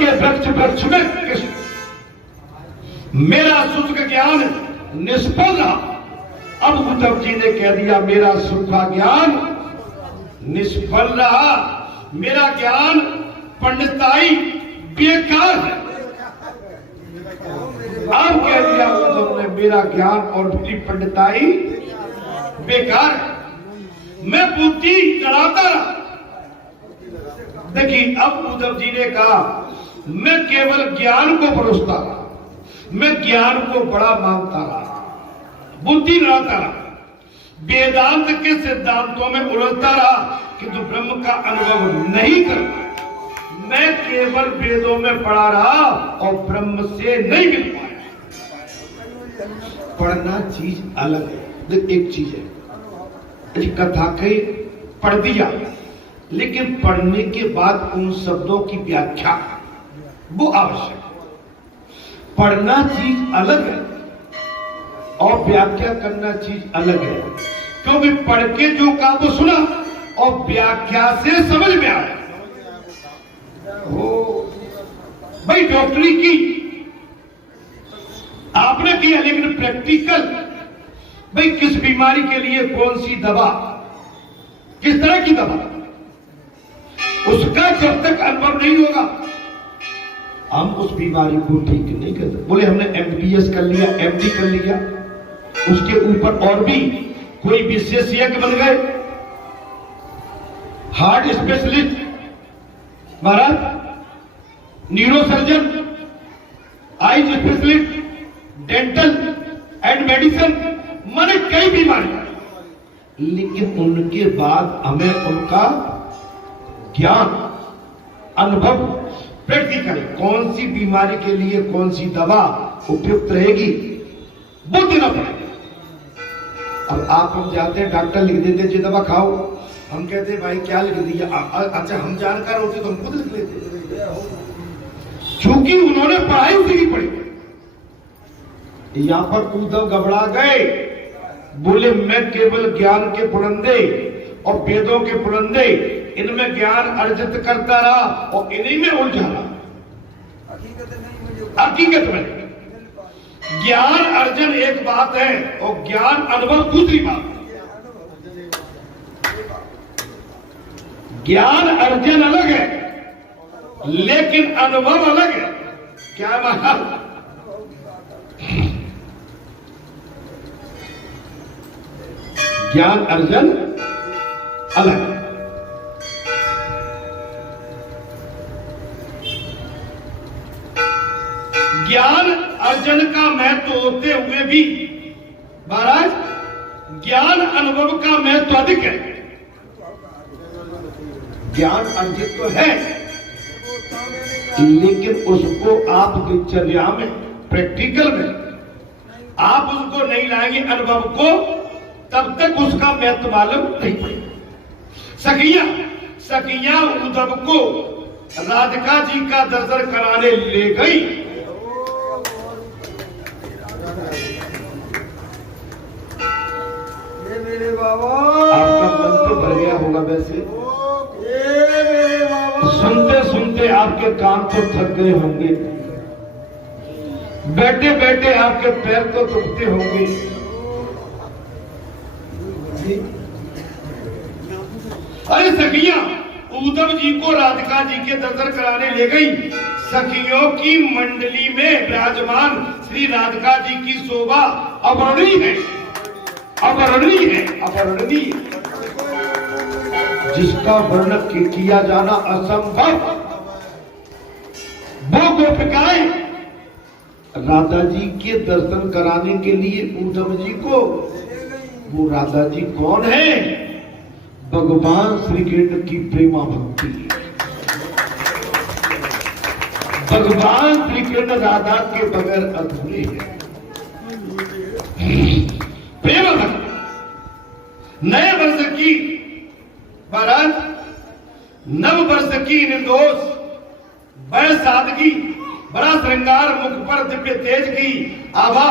के वृक्ष पर छुपे कृष्ण, मेरा शुष्क ज्ञान निष्फल रहा। अब उद्धव जी ने कह दिया मेरा सूखा ज्ञान निष्फल रहा, मेरा ज्ञान पंडिताई बेकार है। अब कह दिया उद्धव ने मेरा ज्ञान और मेरी पंडिताई बेकार है, मैं बुद्धि लड़ाता रहा। देखिए अब उद्धव जी ने कहा मैं केवल ज्ञान को परोसता रहा, मैं ज्ञान को बड़ा मानता रहा, बुद्धि लड़ाता रहा, वेदांत के सिद्धांतों में उलझता रहा, किंतु ब्रह्म का अनुभव नहीं करता। मैं केवल वेदों में पढ़ा रहा और ब्रह्म से नहीं मिल पाया। पढ़ना चीज अलग है, एक चीज है कथा के पढ़ दिया, लेकिन पढ़ने के बाद उन शब्दों की व्याख्या वो आवश्यक। पढ़ना चीज अलग है और व्याख्या करना चीज अलग है, क्योंकि पढ़ के जो कहा वो सुना और व्याख्या से समझ में आया। भाई डॉक्टरी की आपने किया, लेकिन प्रैक्टिकल भाई किस बीमारी के लिए कौन सी दवा, किस तरह की दवा, उसका जब तक अनुभव नहीं होगा हम उस बीमारी को ठीक नहीं कर सकते। बोले हमने एमबीबीएस कर लिया, एमडी कर लिया, उसके ऊपर और भी कोई विशेषज्ञ बन गए, heart specialist Maharaj, neurosurgeon, eyes specialist, dental and medicine, माने कई बीमारी, लेकिन उनके बाद हमें उनका ज्ञान अनुभव प्रैक्टिकल कौन सी बीमारी के लिए कौन सी दवा उपयुक्त रहेगी वो देना पड़ेगा। अब आप हम जाते हैं डॉक्टर लिख देते जी दवा खाओ, हम कहते हैं भाई क्या लिख दिया, अच्छा हम जानकार होते तो हम खुद लिख लेते, क्योंकि उन्होंने पढ़ाई उसी की पढ़ी। यहां पर उद्धव घबरा गए, बोले मैं केवल ज्ञान के पुरंदे और वेदों के पुरंदे इनमें ज्ञान अर्जित करता रहा और इन्हीं में उलझा रहा। हकीकत में ज्ञान अर्जन एक बात है और ज्ञान अनुभव दूसरी बात है। ज्ञान अर्जन अलग है लेकिन अनुभव अलग है। क्या माना? ज्ञान अर्जन अलग है। ज्ञान अर्जन का महत्व होते हुए भी महाराज ज्ञान अनुभव का महत्व अधिक है। ज्ञान अर्जित तो है लेकिन उसको आप दिनचर्या में प्रैक्टिकल में आप उसको नहीं लाएंगे अनुभव को, तब तक उसका महत्व मालूम नहीं पड़ेगा। सखियां उद्धव को राधिका जी का दर्शन कराने ले गई। आपका मन तो भर गया होगा वैसे, सुनते सुनते आपके कान तो थक गए होंगे, बैठे बैठे आपके पैर तो दुखते होंगे। अरे सखियां उद्धव जी को राधिका जी के दर्शन कराने ले गई। सखियों की मंडली में विराजमान श्री राधिका जी की शोभा अवर्णनीय है, अवर्णनीय है, अवर्णनीय, जिसका वर्णन किया जाना असंभव। वो गोपिकाएं राधा जी के दर्शन कराने के लिए उद्धव जी को, वो राधा जी कौन है? भगवान श्री कृष्ण की प्रेमा भक्ति। भगवान श्री कृष्ण राधा के बगैर अधूरे हैं। प्रेम भक्ति नए वर्ष की महाराज, नव वर्ष की निर्दोष बड़ सादगी, बड़ा श्रृंगार, मुख पर दिव्य तेज की आभा,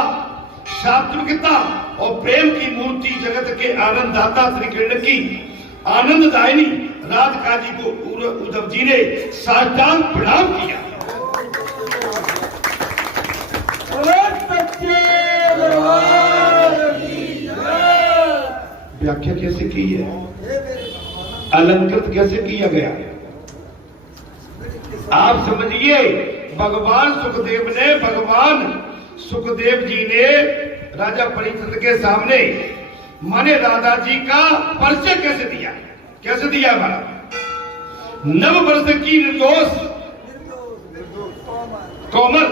सात्विकता और प्रेम की मूर्ति, जगत के आनंददाता श्री कृष्ण की आनंददायिनी राधिका जी को उद्धव जी ने साष्टांग प्रणाम किया। व्याख्या कैसे की है, अलंकृत कैसे किया गया। आप समझिए, भगवान सुखदेव जी ने राजा परीक्षित के सामने माने दादाजी का परिचय कैसे दिया हमारा। नव वर्ष की निर्दोष कोमल,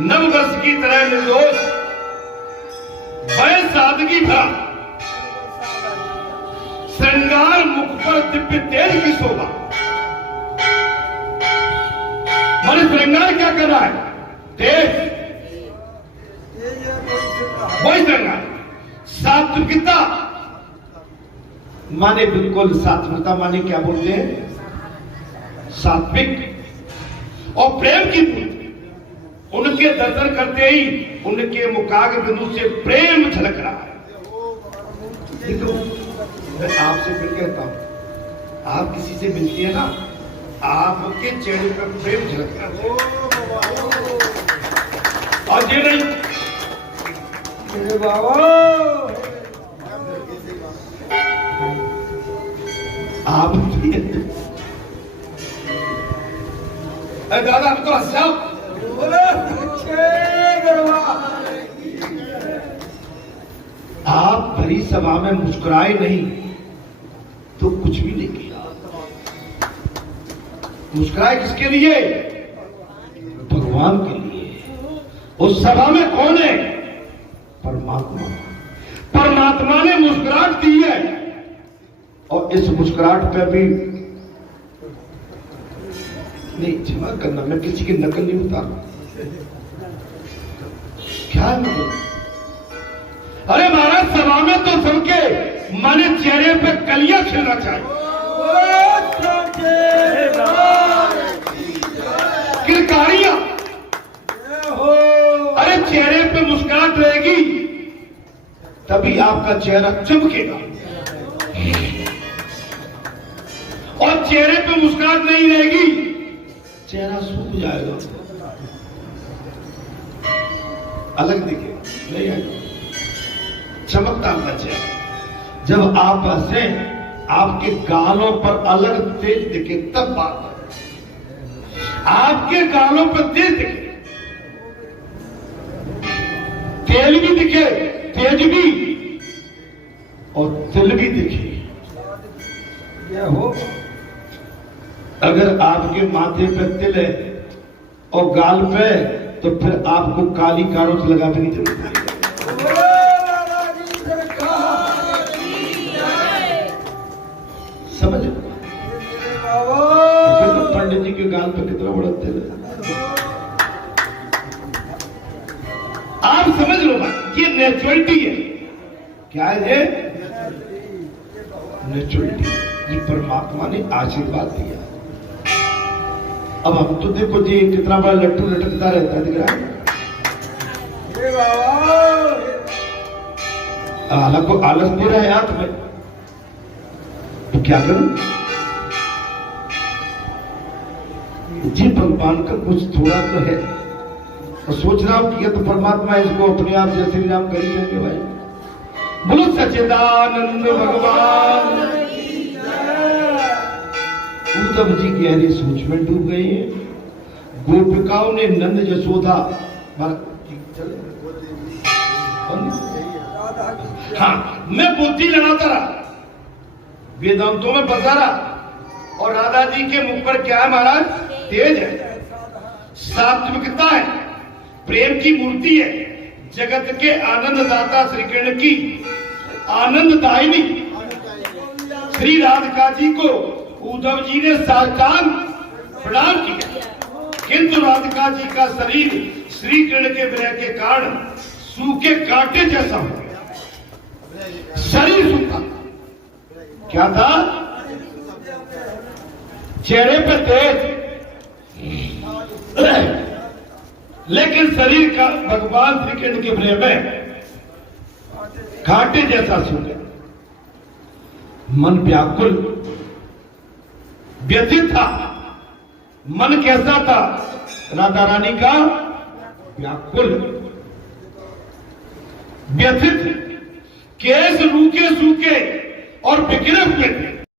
नव वर्ष की तरह निर्दोष, वह सादगी भरा, श्रृंगार मुख पर दिव्य तेज की शोभा। माने श्रृंगार क्या कर रहा है, तेज, वही श्रृंगार। सात्विकता माने बिल्कुल सात्विकता माने क्या बोलते हैं, सात्विक। और प्रेम की मूर्ति, उनके दर्शन करते ही उनके मुखाग्र बिंदु से प्रेम झलक रहा है। देखो मैं आपसे फिर कहता हूं, आप किसी से मिलती है ना, आपके चेहरे पर प्रेम झलक रहा है। और ये नहीं आप दादा तो आप भरी सभा में मुस्कुराए नहीं तो कुछ भी नहीं किया। मुस्कुराए किसके लिए, भगवान के लिए। उस सभा में कौन है, परमात्मा। परमात्मा ने मुस्कुराहट दी है, और इस मुस्कुराहट पे भी नहीं, क्षमा करना, मैं किसी की नकल नहीं उतार। क्या है, अरे महाराज सभा में तो सबके माने चेहरे पे कलियां खिलना चाहिए, किलकारियां। अरे चेहरे पे मुस्कुराहट रहेगी तभी आपका चेहरा चमकेगा, और चेहरे पे मुस्कुराहट नहीं रहेगी चेहरा सूख जाएगा, अलग दिखेगा, नहीं आएगा, चमकता आपका चेहरा। जब आप हंसे आपके गालों पर अलग तेज दिखे तब बात है। आपके गालों पर तेज दिखे, तेल भी दिखे, तेज भी, और तिल भी दिखे। यह हो, अगर आपके माथे पे तिल है और गाल पे, तो फिर आपको काली कारों से लगाने की जरूरत है। समझ, तो पंडित जी के गाल पे कितना बड़ा तिल है, आप समझ लो बात, ये नेचुरलिटी है। क्या है ये, नेचुरलिटी। ये परमात्मा ने आशीर्वाद दिया। अब हम तो देखो जी कितना बड़ा लट्टू लटकता रहता है, दिख रहा है, हालांकि आलस दे रहा है हाथ में, तो क्या करूं जी, भगवान का कुछ थोड़ा तो है। और सोच रहा हूं कि ये तो परमात्मा इसको अपने आप जय श्री राम करी देंगे भाई। बोलो सच्चिदानंद भगवान। उद्धव जी गहरी सोच में डूब गए हैं। गोपिकाओं ने नंद यशोदा, हाँ मैं बुद्धि लगाता रहा, वेदांतों में बता रहा, और राधा जी के मुख पर क्या है महाराज, तेज है, सात्विकता है, प्रेम की मूर्ति है, जगत के आनंददाता श्री कृष्ण की आनंददायिनी श्री राधिका जी को उद्धव जी ने साष्टांग प्रणाम किया, किंतु राधिका जी का शरीर श्री कृष्ण के विरह के कारण सूखे कांटे जैसा हो गया। शरीर सूखा, क्या था, चेहरे पर तेज, लेकिन शरीर का भगवान श्री कृष्ण के प्रेम में कांटे जैसा सूखा। मन व्याकुल व्यथित था। मन कैसा था, राधा रानी का व्याकुल व्यथित, केस रूखे सूखे और बिखरे हुए थे।